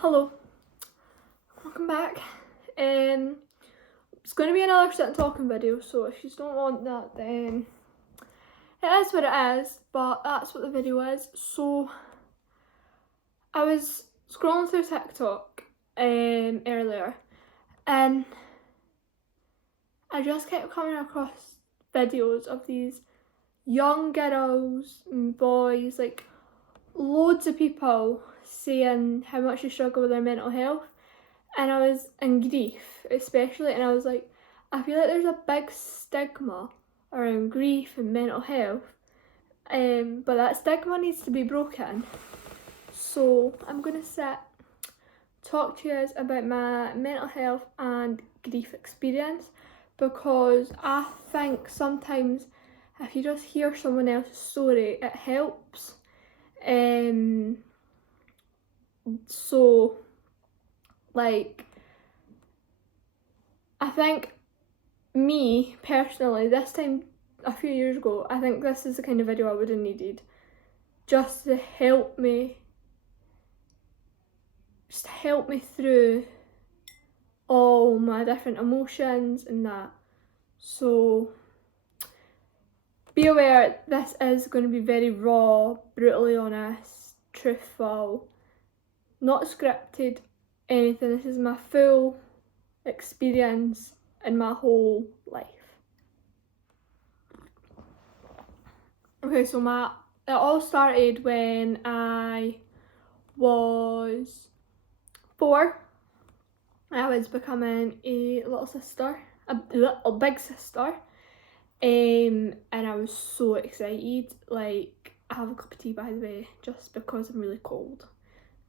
Hello, welcome back. It's going to be another sit and talking video, so if you don't want that, then it is what it is, but that's what the video is. So, I was scrolling through TikTok earlier, and I just kept coming across videos of these young girls and boys, like loads of people saying how much they struggle with their mental health. And I was in grief, especially, and I was like, I feel like there's a big stigma around grief and mental health, but that stigma needs to be broken. So I'm going to talk to you guys about my mental health and grief experience, because I think sometimes if you just hear someone else's story, it helps. So like, I think me personally, this time a few years ago, I think this is the kind of video I would have needed, just to help me through all my different emotions and that. So be aware, this is going to be very raw, brutally honest, truthful, not scripted, anything. This is my full experience in my whole life. Okay, so it all started when I was 4. I was becoming a little sister, a little big sister, and I was so excited. Like, I have a cup of tea, by the way, just because I'm really cold.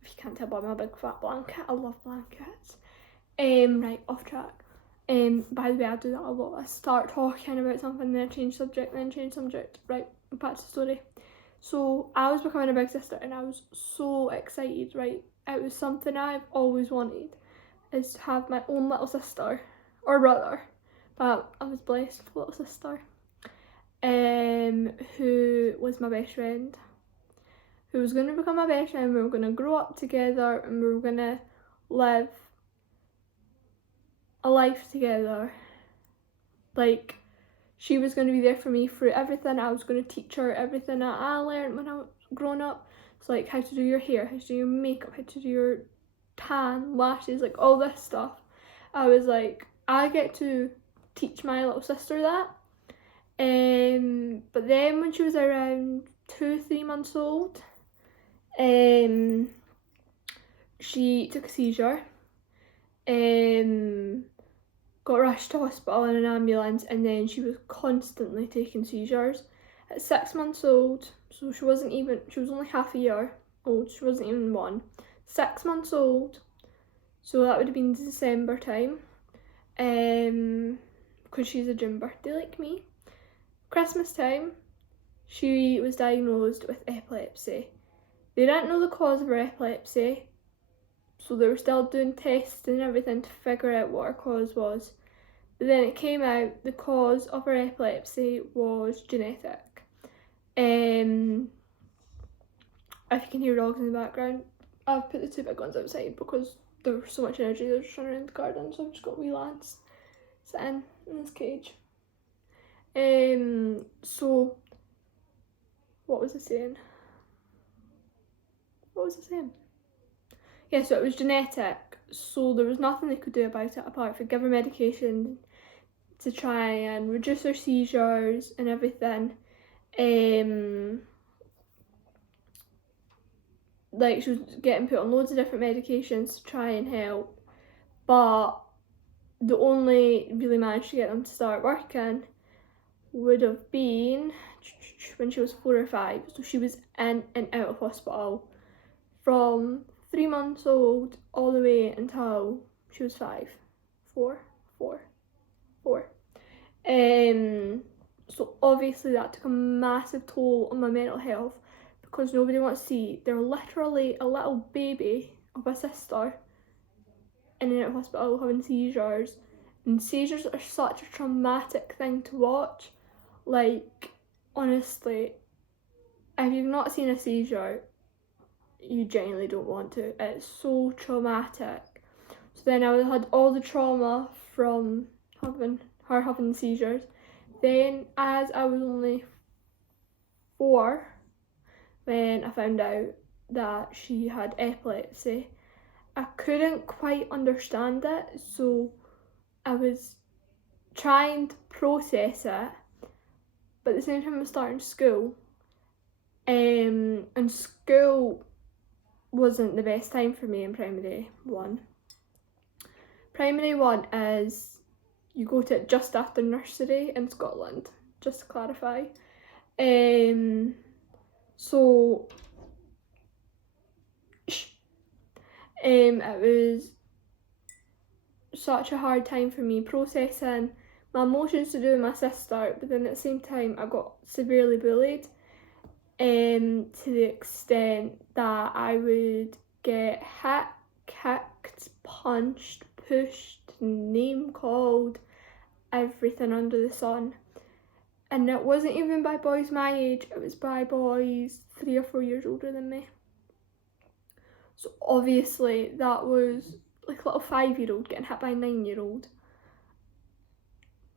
If you can't tell by my big fat blanket, I love blankets. Right, off track. By the way, I do that a lot. I start talking about something, then I change subject, then change subject. Right, back to the story. So I was becoming a big sister, and I was so excited. Right, it was something I've always wanted, is to have my own little sister or brother. But I was blessed with a little sister, who was my best friend, who was going to become my best friend. We were going to grow up together, and we were going to live a life together. Like, she was going to be there for me through everything. I was going to teach her everything that I learned when I was growing up. So like how to do your hair, how to do your makeup, how to do your tan, lashes, like all this stuff. I was like, I get to teach my little sister that. But then when she was around 2-3 months old, she took a seizure. Got rushed to hospital in an ambulance, and then she was constantly taking seizures. At 6 months old, so she was only half a year old, she wasn't even 1. 6 months old, so that would have been December time, because she's a June birthday like me. Christmas time, she was diagnosed with epilepsy. They didn't know the cause of her epilepsy, so they were still doing tests and everything to figure out what her cause was. But then it came out the cause of her epilepsy was genetic. If you can hear dogs in the background, I've put the 2 big ones outside because there was so much energy, they were just running around the garden, so I've just got wee Lance sitting in this cage. So what was I saying? Yeah, so it was genetic, so there was nothing they could do about it apart from give her medication to try and reduce her seizures and everything. Like, she was getting put on loads of different medications to try and help, but the only really managed to get them to start working would have been when she was 4 or 5. So she was in and out of hospital from 3 months old all the way until she was 5. 4. So obviously that took a massive toll on my mental health, because nobody wants to see they're literally a little baby of a sister in and out of hospital having seizures. And seizures are such a traumatic thing to watch. Like, honestly, if you've not seen a seizure, you genuinely don't want to. It's so traumatic. So then I had all the trauma from her having seizures. Then as I was only 4 when I found out that she had epilepsy, I couldn't quite understand it, so I was trying to process it, but at the same time I was starting school, and school wasn't the best time for me in primary 1. Primary 1 is, you go to it just after nursery in Scotland, just to clarify. So it was such a hard time for me processing my emotions to do with my sister, but then at the same time I got severely bullied, to the extent that I would get hit, kicked, punched, pushed, name called, everything under the sun. And it wasn't even by boys my age, it was by boys 3 or 4 years older than me. So obviously that was like a little 5-year-old getting hit by a 9-year-old.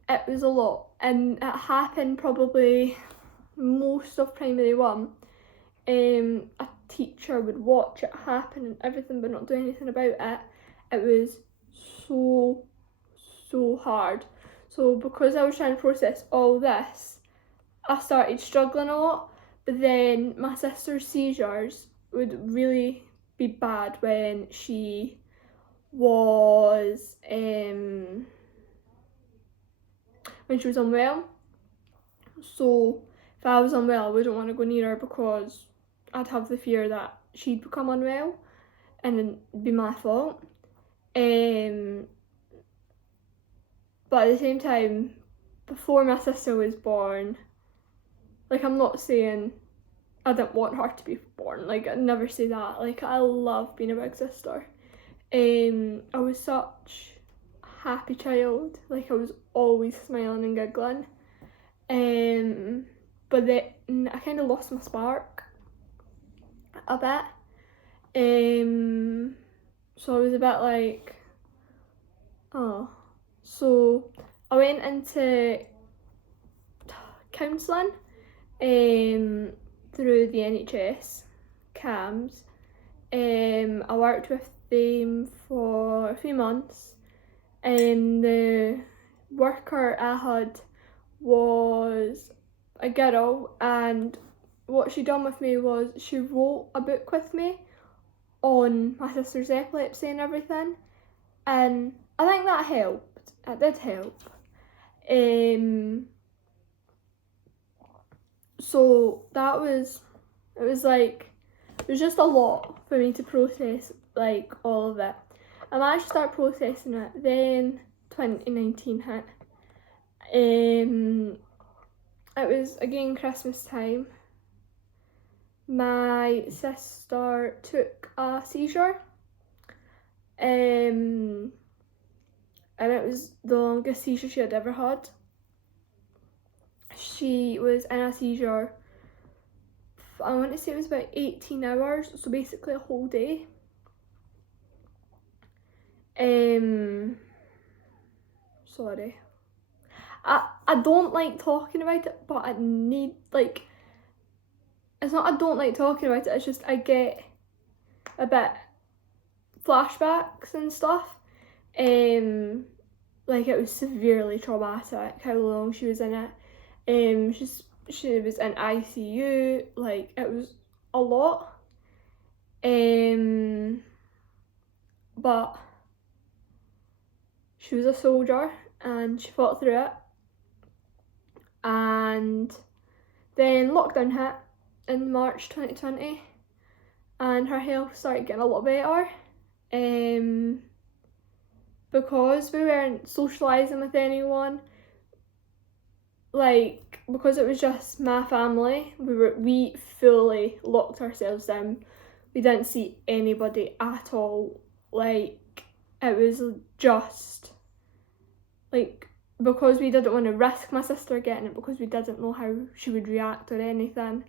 It was a lot, and it happened probably most of primary 1. A teacher would watch it happen and everything but not do anything about it. It was so hard. So because I was trying to process all this, I started struggling a lot, but then my sister's seizures would really be bad when she was unwell. So if I was unwell, I wouldn't want to go near her because I'd have the fear that she'd become unwell and it'd be my fault. But at the same time, before my sister was born, like, I'm not saying I didn't want her to be born, like, I'd never say that. Like, I love being a big sister. I was such a happy child, like, I was always smiling and giggling. But then I kind of lost my spark a bit. So I was a bit like, oh. So I went into counselling through the NHS CAMS. I worked with them for a few months, and the worker I had was a girl, and what she done with me was she wrote a book with me on my sister's epilepsy and everything, and I think that helped. It did help. So that was, it was just a lot for me to process, like, all of it. I managed to start processing it, then 2019 hit. It was again Christmas time. My sister took a seizure, and it was the longest seizure she had ever had. She was in a seizure, I want to say it was about 18 hours, so basically a whole day. Sorry. I don't like talking about it, but I need, like, it's not I don't like talking about it, it's just I get a bit flashbacks and stuff. Like, it was severely traumatic how long she was in it. She was in ICU, like, it was a lot. But she was a soldier and she fought through it. And then lockdown hit in March 2020 and her health started getting a lot better. Because we weren't socialising with anyone, like, because it was just my family, we fully locked ourselves down. We didn't see anybody at all. Like, it was just, like, because we didn't want to risk my sister getting it, because we didn't know how she would react or anything,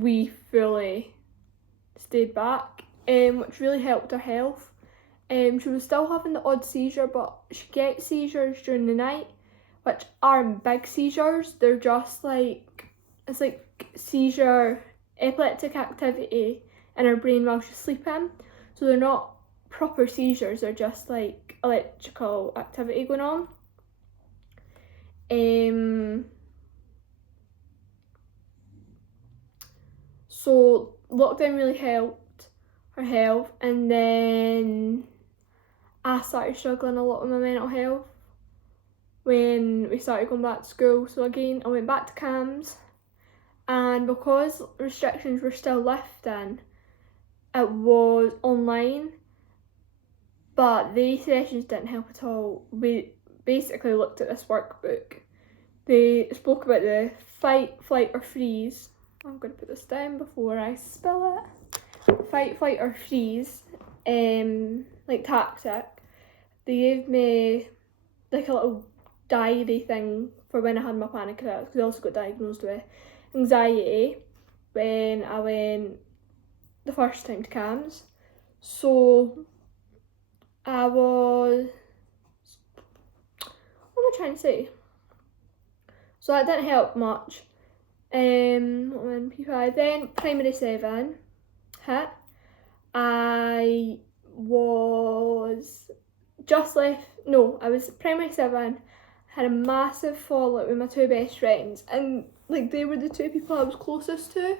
we fully stayed back, which really helped her health. She was still having the odd seizure, but she gets seizures during the night, which aren't big seizures. They're just like, it's like seizure, epileptic activity in her brain while she's sleeping. So they're not proper seizures, they're just like electrical activity going on. So lockdown really helped her health, and then I started struggling a lot with my mental health when we started going back to school. So again, I went back to CAMS, and because restrictions were still lifting, it was online, but the sessions didn't help at all. We basically looked at this workbook. They spoke about the fight, flight or freeze. I'm going to put this down before I spill it. Fight, flight or freeze, like tactic. They gave me like a little diary thing for when I had my panic attacks, because I also got diagnosed with anxiety when I went the first time to CAMS. So I was, what am I trying to say? So that didn't help much. When P5, then primary 7 hit, I was I was primary 7, had a massive fallout with my two best friends, and like they were the two people I was closest to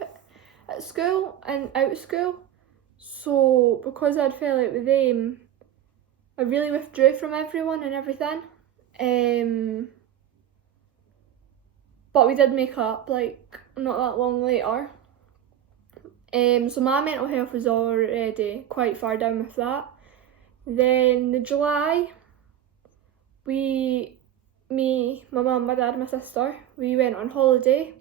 at school and out of school. So because I'd fell out with them, I really withdrew from everyone and everything. But we did make up like not that long later. So my mental health was already quite far down with that. Then in July, me, my mum, my dad, my sister, we went on holiday.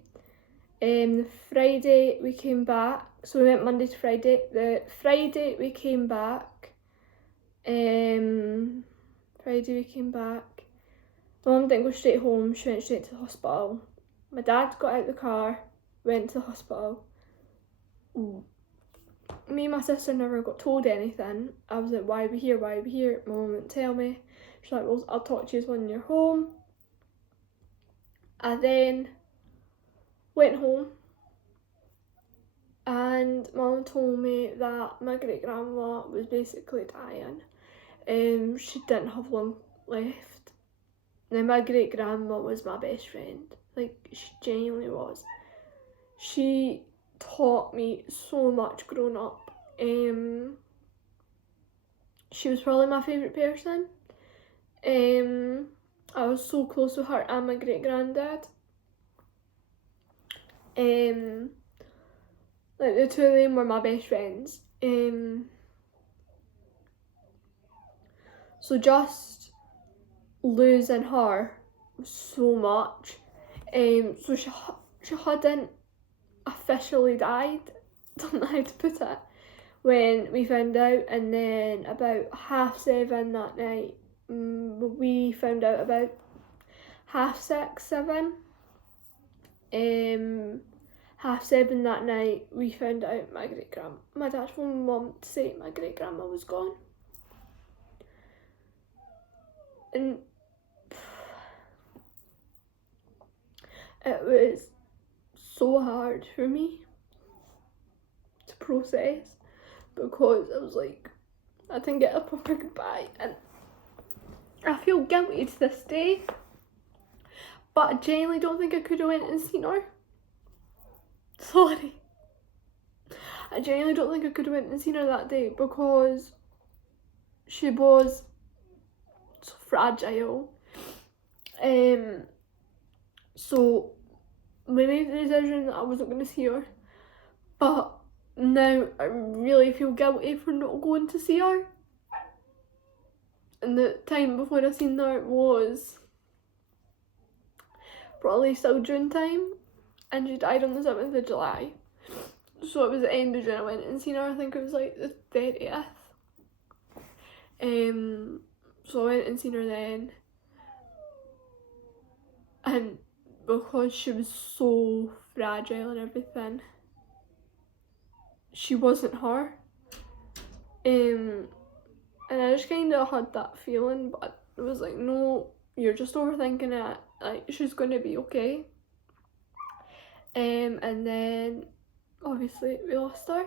The Friday we came back, so we went Monday to Friday. The Friday we came back. My mum didn't go straight home, she went straight to the hospital. My dad got out of the car, went to the hospital. Me and my sister never got told anything. I was like, why are we here? My mum wouldn't tell me. She's like, well, I'll talk to you when you're home. I then went home, and mum told me that my great grandma was basically dying. She didn't have long left. Now my great grandma was my best friend. Like, she genuinely was. She taught me so much growing up. She was probably my favourite person. I was so close with her and my great granddad. Like the two of them were my best friends. So just losing her so much. So she hadn't officially died, don't know how to put it, when we found out, and then about 7:30 that night, we found out about 6:30, 7. 7:30 that night, we found out my dad phoned my mum to say my great grandma was gone. And it was so hard for me to process, because I was like, I didn't get a proper goodbye, and I feel guilty to this day, but I genuinely don't think I could have went and seen her. Sorry. I genuinely don't think I could have went and seen her that day, because she was so fragile. So we made the decision that I wasn't going to see her, but now I really feel guilty for not going to see her. And the time before I seen her was probably still June time, and she died on the 7th of July. So it was the end of June I went and seen her. I think it was like the 30th. So I went and seen her then, and because she was so fragile and everything, she wasn't her. And I just kind of had that feeling, but it was like, no, you're just overthinking it, like, she's gonna be okay. And then obviously we lost her,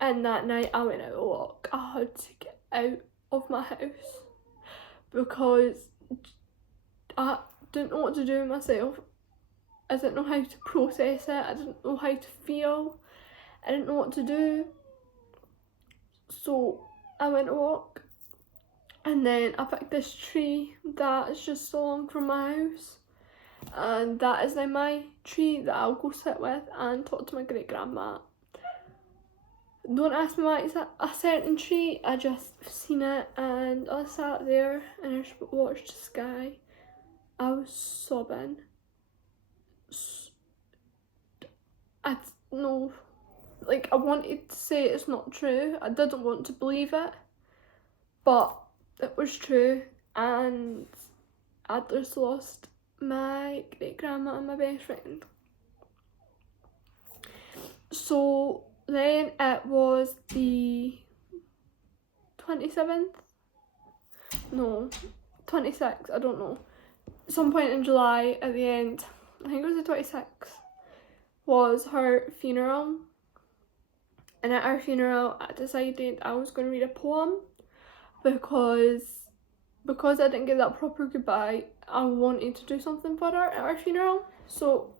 and that night I went out a walk. I had to get out of my house because I didn't know what to do with myself. I didn't know how to process it, I didn't know how to feel, I didn't know what to do. So I went to walk, and then I picked this tree that is just along from my house, and that is now my tree that I'll go sit with and talk to my great grandma. Don't ask me why it's a certain tree, I just seen it and I sat there and I just watched the sky. I was sobbing. I no, like, I wanted to say it's not true, I didn't want to believe it, but it was true, and I just lost my great grandma and my best friend. So then it was the 27th, no, 26th, I don't know, some point in July at the end, I think it was the 26th, was her funeral. And at our funeral I decided I was going to read a poem because I didn't get that proper goodbye. I wanted to do something for her at our funeral. So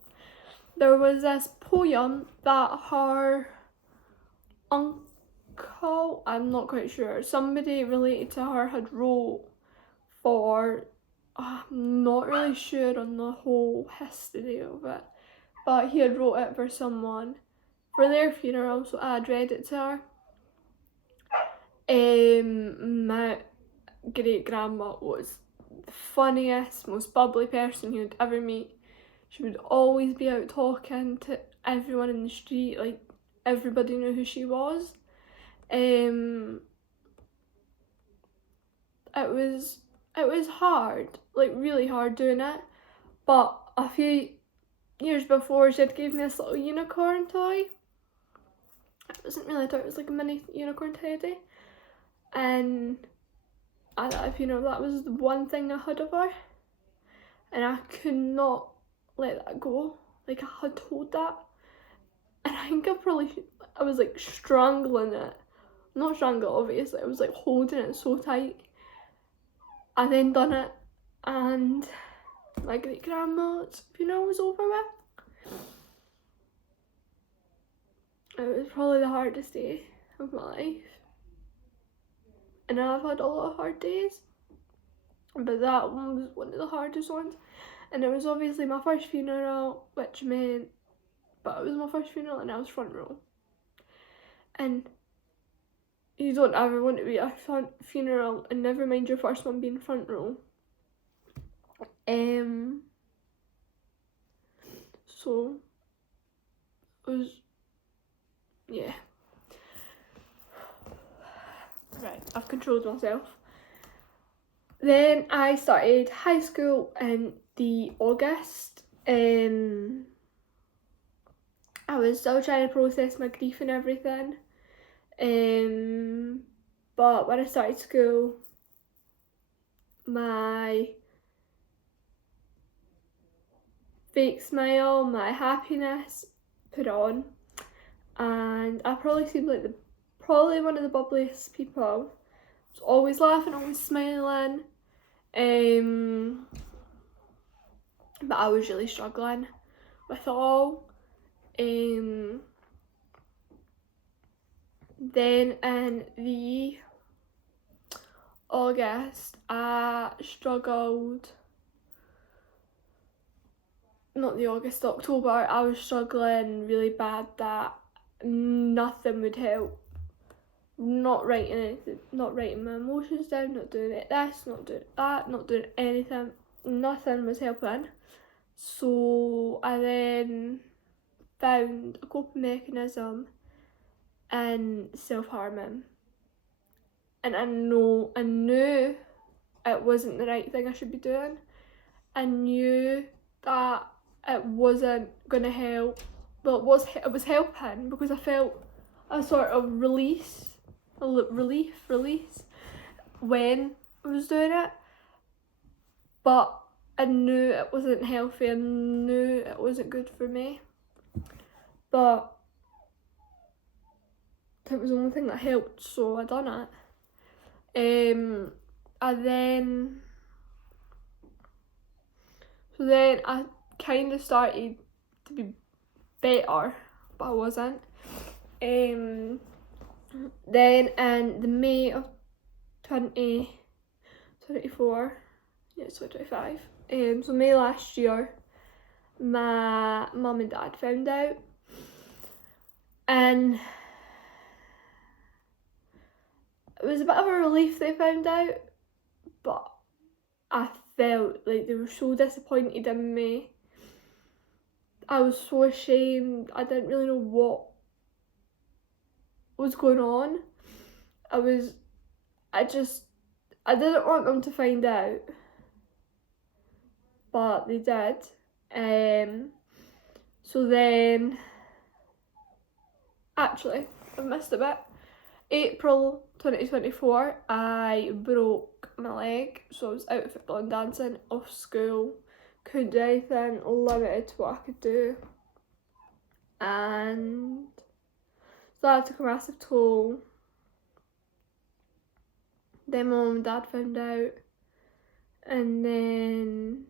there was this poem that her uncle, I'm not quite sure, somebody related to her had wrote for, I'm not really sure on the whole history of it, but he had wrote it for someone for their funeral, so I had read it to her. My great grandma was the funniest, most bubbly person you'd ever meet. She would always be out talking to everyone in the street, like everybody knew who she was. It was hard, like really hard doing it, but a few years before she had gave me this little unicorn toy. It wasn't really a toy, it was like a mini unicorn teddy, and that was the one thing I had of her, and I could not let that go. Like, I had to hold that, and I think I was like strangling it, not strangle obviously, I was like holding it so tight. I then done it, and my great grandma's funeral was over with. It was probably the hardest day of my life, and I've had a lot of hard days, but that one was one of the hardest ones. And it was obviously my first funeral, which meant, but it was my first funeral and I was front row. And you don't ever want to be at a funeral, and never mind your first one being front row. So it was, yeah. Right, I've controlled myself. Then I started high school in the August. I was still trying to process my grief and everything. But when I started school, my fake smile, my happiness put on, and I probably seemed like probably one of the bubbliest people. I was always laughing, always smiling. But I was really struggling with it all. Then in the August, I struggled, not the August, October, I was struggling really bad that nothing would help. Not writing anything, not writing my emotions down, not doing this, not doing that, not doing anything, nothing was helping. So I then found a coping mechanism in self-harming, and I knew it wasn't the right thing I should be doing. I knew that it wasn't gonna help. Well, it was helping because I felt a sort of release when I was doing it, but I knew it wasn't healthy, I knew it wasn't good for me, but it was the only thing that helped, so I done it. And then I kind of started to be better, but I wasn't. Then in the May of 2024, yeah, it's 2025, so May last year, my mum and dad found out, and it was a bit of a relief they found out, but I felt like they were so disappointed in me. I was so ashamed. I didn't really know what was going on. I didn't want them to find out, but they did. So then, actually, I've missed a bit. April 2024, I broke my leg, so I was out of football and dancing, off school, couldn't do anything, limited to what I could do, and so that took a massive toll. Then my mum and dad found out, and then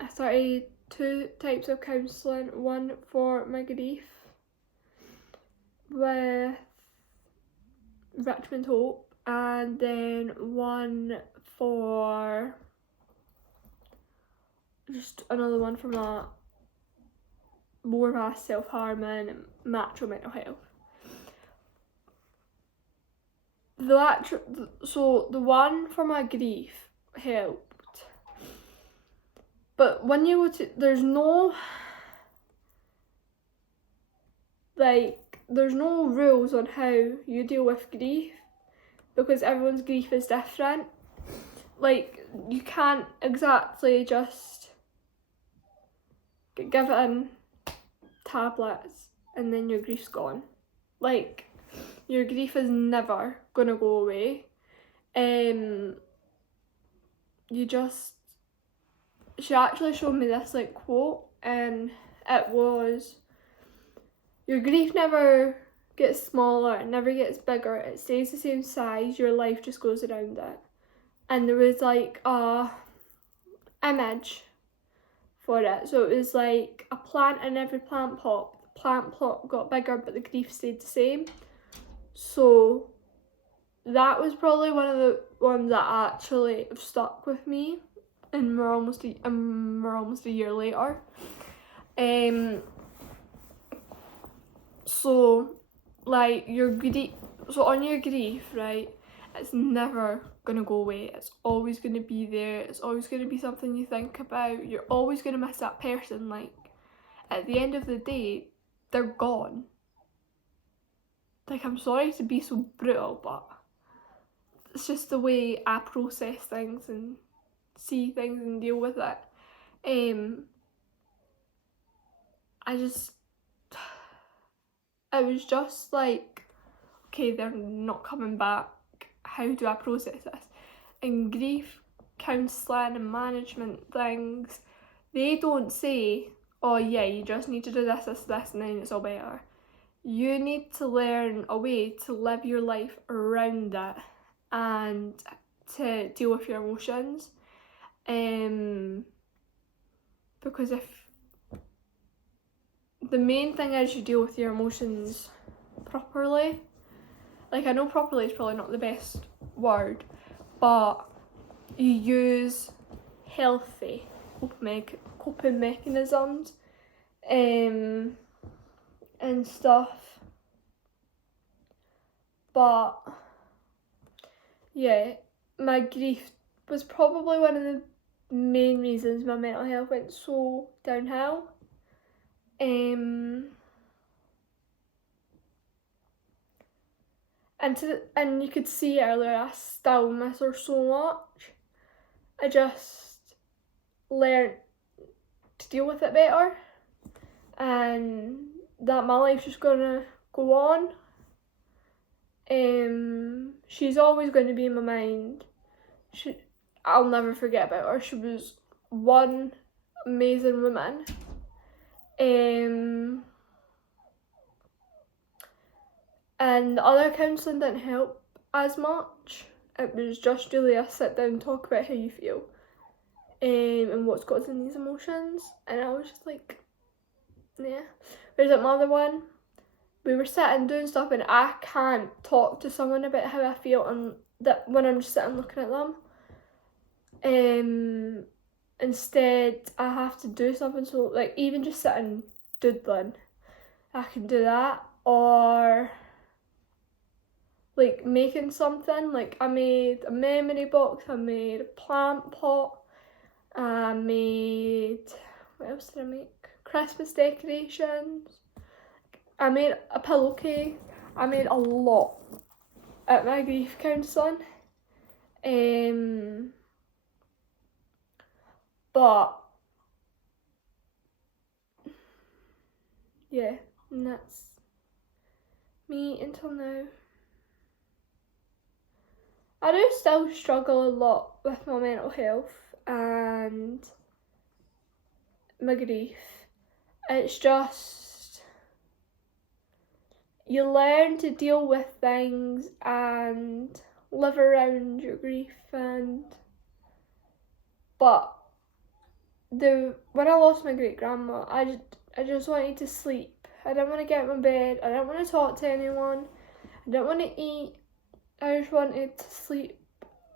I started 2 types of counselling, one for my grief with Richmond Hope, and then one for just another one for my more my self-harming and macho mental health. So the one for my grief helped, but when you go to, there's no rules on how you deal with grief, because everyone's grief is different. Like, you can't exactly just give it in tablets and then your grief's gone. Like, your grief is never gonna go away. She actually showed me this like quote, and it was, your grief never gets smaller, it never gets bigger, it stays the same size, your life just goes around it. And there was like a image for it, so it was like a plant in every plant pot. The plant pot got bigger but the grief stayed the same. So that was probably one of the ones that actually have stuck with me, and we're almost a year later. So like on your grief, right, it's never gonna go away. It's always gonna be there. It's always gonna be something you think about. You're always gonna miss that person. Like, at the end of the day, they're gone. Like, I'm sorry to be so brutal, but it's just the way I process things and see things and deal with it. It was just like, okay, they're not coming back. How do I process this? And grief counselling and management things, they don't say, oh yeah, you just need to do this, and then it's all better. You need to learn a way to live your life around it and to deal with your emotions. Because if the main thing is you deal with your emotions properly. Like, I know properly is probably not the best word, but you use healthy coping mechanisms and stuff. But yeah, my grief was probably one of the main reasons my mental health went so downhill. And you could see earlier, I still miss her so much. I just learned to deal with it better, and that my life's just gonna go on. She's always going to be in my mind. I'll never forget about her. She was one amazing woman. And the other counselling didn't help as much. It was just really a sit down, talk about how you feel, and what's causing these emotions. And I was just like, yeah. Whereas at my other one, we were sitting doing stuff, and I can't talk to someone about how I feel and that when I'm just sitting looking at them. Instead, I have to do something. So like even just sitting doodling, I can do that, or like making something. Like I made a memory box, I made a plant pot, I made, what else did I make? Christmas decorations. I made a pillowcase. I made a lot at my grief counselling. But yeah, and that's me until now. I do still struggle a lot with my mental health and my grief. It's just, you learn to deal with things and live around your grief, but when I lost my great grandma, I just wanted to sleep. I didn't want to get out of my bed. I didn't want to talk to anyone. I didn't want to eat. I just wanted to sleep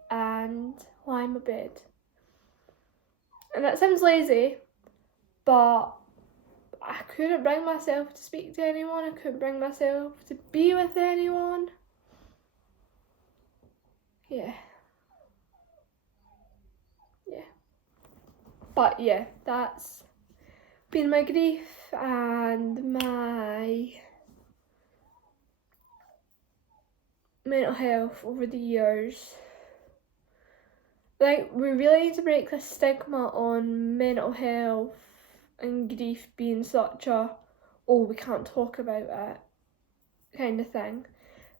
and lie in my bed. And that sounds lazy, but I couldn't bring myself to speak to anyone. I couldn't bring myself to be with anyone. Yeah. But yeah, that's been my grief and my mental health over the years. Like, we really need to break the stigma on mental health and grief being such a, oh, we can't talk about it kind of thing.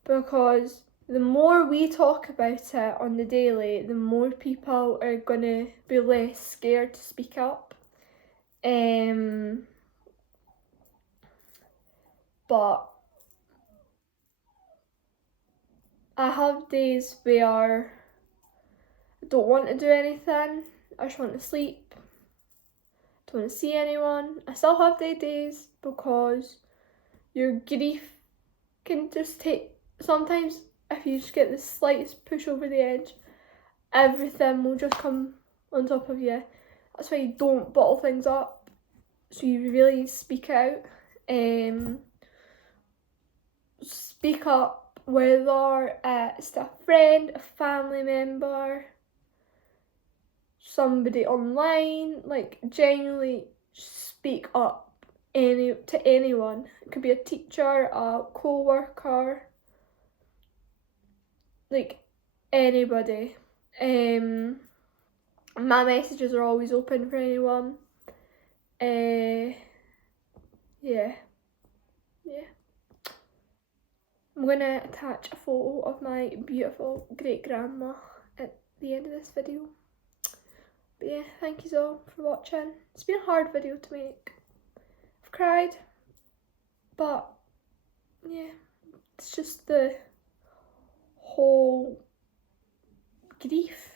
Because the more we talk about it on the daily, the more people are going to be less scared to speak up. But I have days where I don't want to do anything. I just want to sleep. Don't want to see anyone. I still have day days because your grief can just take, sometimes if you just get the slightest push over the edge, everything will just come on top of you. That's why you don't bottle things up. So you really speak out. Speak up, whether it's to a friend, a family member, somebody online. Like, genuinely speak up to anyone. It could be a teacher, a co-worker, like anybody. My messages are always open for anyone. Yeah. I'm gonna attach a photo of my beautiful great grandma at the end of this video. But yeah, thank you all for watching. It's been a hard video to make. I've cried, but yeah, it's just the whole grief.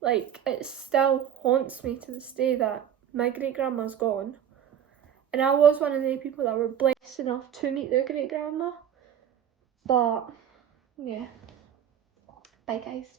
Like, it still haunts me to this day that my great grandma's gone. And I was one of the people that were blessed enough to meet their great grandma. But yeah, bye guys.